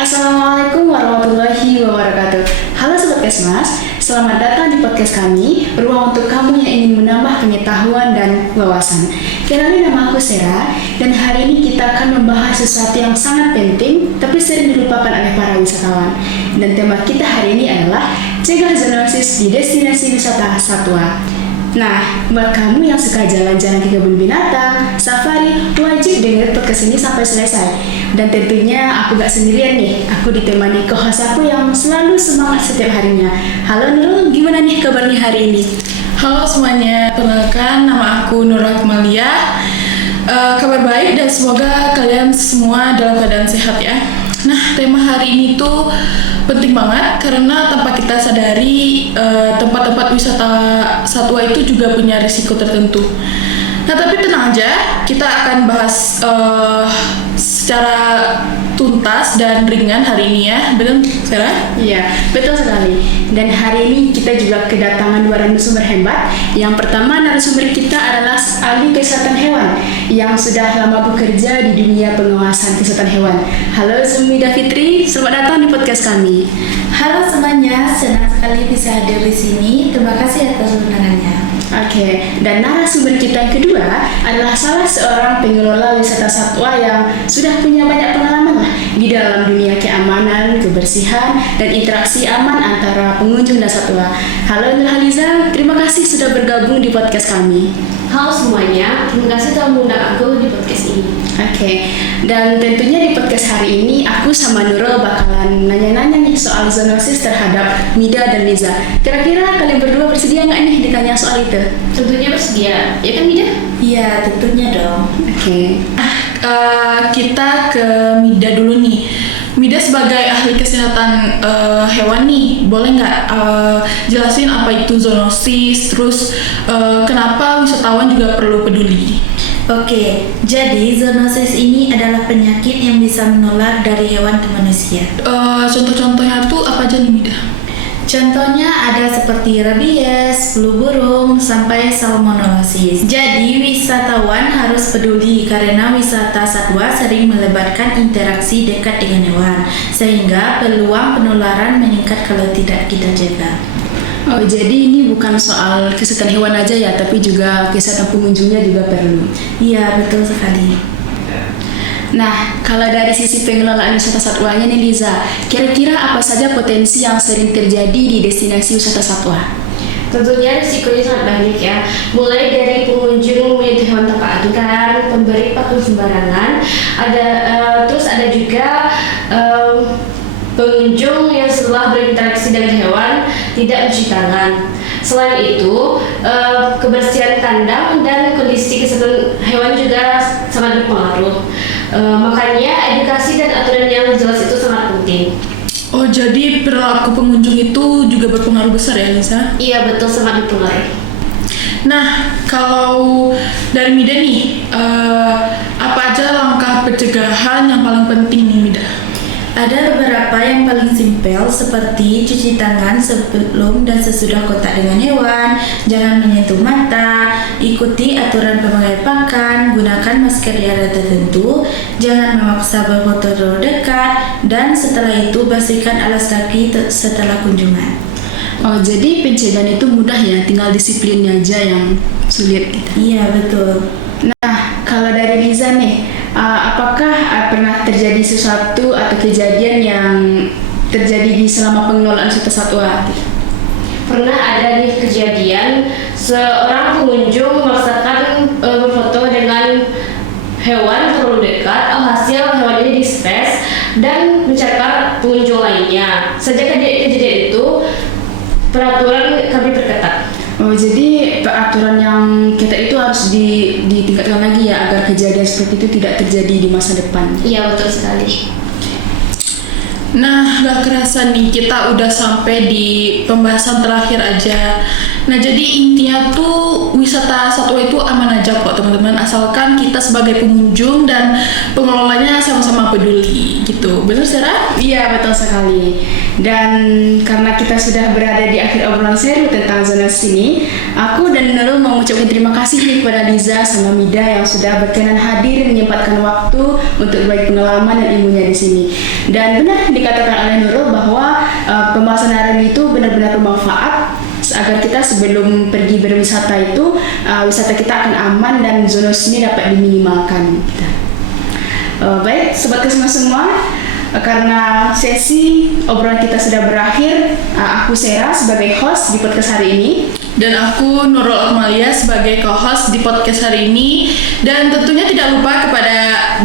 Assalamualaikum warahmatullahi wabarakatuh. Halo Sobat Kesmas, selamat datang di podcast kami, ruang untuk kamu yang ingin menambah pengetahuan dan wawasan. Kenalin, nama aku Sera, dan hari ini kita akan membahas sesuatu yang sangat penting, tapi sering dilupakan oleh para wisatawan. Dan tema kita hari ini adalah cegah zoonosis di destinasi wisata satwa. Nah, buat kamu yang suka jalan-jalan ke kebun binatang, safari, wajib dengar podcast ini sampai selesai. Dan tentunya aku gak sendirian nih, aku ditemani co-host aku yang selalu semangat setiap harinya. Halo Nurul, gimana nih kabarnya hari ini? Halo semuanya, perkenalkan nama aku Nurul Akmalia. Kabar baik dan semoga kalian semua dalam keadaan sehat ya. Nah, tema hari ini tuh penting banget karena tanpa kita sadari tempat-tempat wisata satwa itu juga punya risiko tertentu. Nah, tapi tenang aja, kita akan bahas secara tuntas dan ringan hari ini ya, betul Sarah? Iya, betul sekali. Dan hari ini kita juga kedatangan dua narasumber hebat. Yang pertama, narasumber kita adalah ahli kesehatan hewan yang sudah lama bekerja di dunia pengawasan kesehatan hewan. Halo Zumida Fitri, selamat datang di podcast kami. Halo semuanya, senang sekali bisa hadir di sini. Terima kasih atas undangannya. Oke, dan narasumber kita yang kedua adalah salah seorang pengelola wisata satwa yang sudah punya banyak pengalaman lah di dalam dunia keamanan, kebersihan, dan interaksi aman antara pengunjung dan satwa. Halo Nurhaliza, terima kasih sudah bergabung di podcast kami. Halo semuanya, terima kasih telah mengundang aku di podcast ini. Oke, dan tentunya di podcast hari ini aku sama Nurul bakalan nanya-nanya nih soal zoonosis terhadap Mida dan Liza. Kira-kira kalian berdua bersedia nggak nih ditanya soal itu? Tentunya bersedia, ya kan Mida? Iya, tentunya dong. Oke. Kita ke Mida dulu nih. Mida sebagai ahli kesehatan hewan nih, boleh nggak jelasin apa itu zoonosis, terus kenapa wisatawan juga perlu peduli? Oke, jadi zoonosis ini adalah penyakit yang bisa menular dari hewan ke manusia. Contoh-contohnya tuh apa aja nih Mida? Contohnya ada seperti rabies, flu burung, sampai salmonellosis. Jadi wisatawan harus peduli karena wisata satwa sering melibatkan interaksi dekat dengan hewan, sehingga peluang penularan meningkat kalau tidak kita jaga. Oh, jadi ini bukan soal kesehatan hewan aja ya, tapi juga kesehatan pengunjungnya juga perlu. Iya, betul sekali. Nah, kalau dari sisi pengelolaan wisata satwanya nih Liza, kira-kira apa saja potensi yang sering terjadi di destinasi wisata satwa? Tentunya risikonya sangat banyak ya. Mulai dari pengunjung menyentuh hewan tanpa aturan, pemberi pakan sembarangan, terus ada juga pengunjung yang setelah berinteraksi dengan hewan tidak mencuci tangan. Selain itu, kebersihan kandang dan kondisi kesehatan hewan juga sangat berpengaruh. Makanya edukasi dan aturan yang jelas itu sangat penting. Oh, jadi perilaku pengunjung itu juga berpengaruh besar ya Lisa? Iya betul, sangat berpengaruh. Nah, kalau dari Mida nih, apa aja langkah pencegahan yang paling penting nih Mida? Ada beberapa yang paling simpel seperti cuci tangan sebelum dan sesudah kontak dengan hewan, jangan menyentuh mata, ikuti aturan pemakai pakan, gunakan masker di area tertentu, jangan memaksa berfoto terlalu dekat, dan setelah itu bersihkan alas kaki setelah kunjungan. Oh, jadi pencegahan itu mudah ya, tinggal disiplinnya aja yang sulit gitu. Iya, betul. Nah, kalau dari Liza nih, apakah pernah terjadi sesuatu atau kejadian yang terjadi di selama pengelolaan wisata satwa? Pernah ada nih kejadian seorang pengunjung memaksakan berfoto dengan hewan terlalu dekat, alhasil hewan ini distres dan mencakar pengunjung lainnya. Sejak kejadian itu, peraturan kami perketat. Oh, jadi peraturan yang kita itu harus ditingkatkan lagi ya, agar kejadian seperti itu tidak terjadi di masa depan. Iya betul sekali. Nah, gak kerasa nih kita udah sampai di pembahasan terakhir aja. Nah, jadi intinya tuh wisata satwa itu aman aja kok teman-teman, asalkan kita sebagai pengunjung dan pengelolanya sama-sama peduli gitu. Benar Sarah? Iya, betul sekali. Dan karena kita sudah berada di akhir obrolan seru tentang zoonosis ini, aku dan Nurul mau mengucapkan terima kasih nih kepada Liza sama Mida yang sudah berkenan hadir menyempatkan waktu untuk berbagi pengalaman dan ilmunya di sini. Dan benar dikatakan oleh Nurul bahwa pembahasan hari ini itu benar-benar bermanfaat agar kita sebelum pergi berwisata itu wisata kita akan aman dan zoonosis ini dapat diminimalkan. Baik, sobat Kesma semua, karena sesi obrolan kita sudah berakhir, aku Sera sebagai host di podcast hari ini. Dan aku Nurul Akmalia sebagai co-host di podcast hari ini. Dan tentunya tidak lupa kepada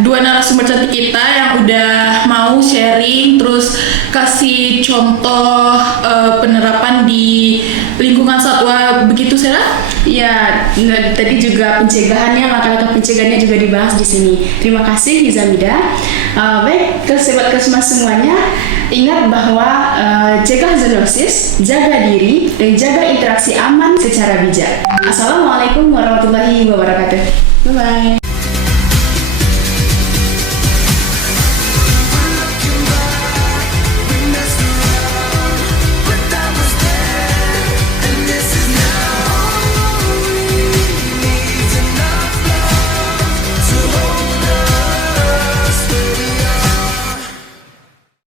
dua narasumber cantik kita yang udah mau sharing terus kasih contoh penerapan di lingkungan satwa, begitu Sarah? Ya, tadi juga pencegahannya, langkah-langkah pencegahannya juga dibahas di sini. Terima kasih Hizamida. Baik, ke sobat Kesma semuanya, ingat bahwa cegah zoonosis, jaga diri, dan jaga interaksi aman secara bijak. Assalamualaikum warahmatullahi wabarakatuh. Bye-bye.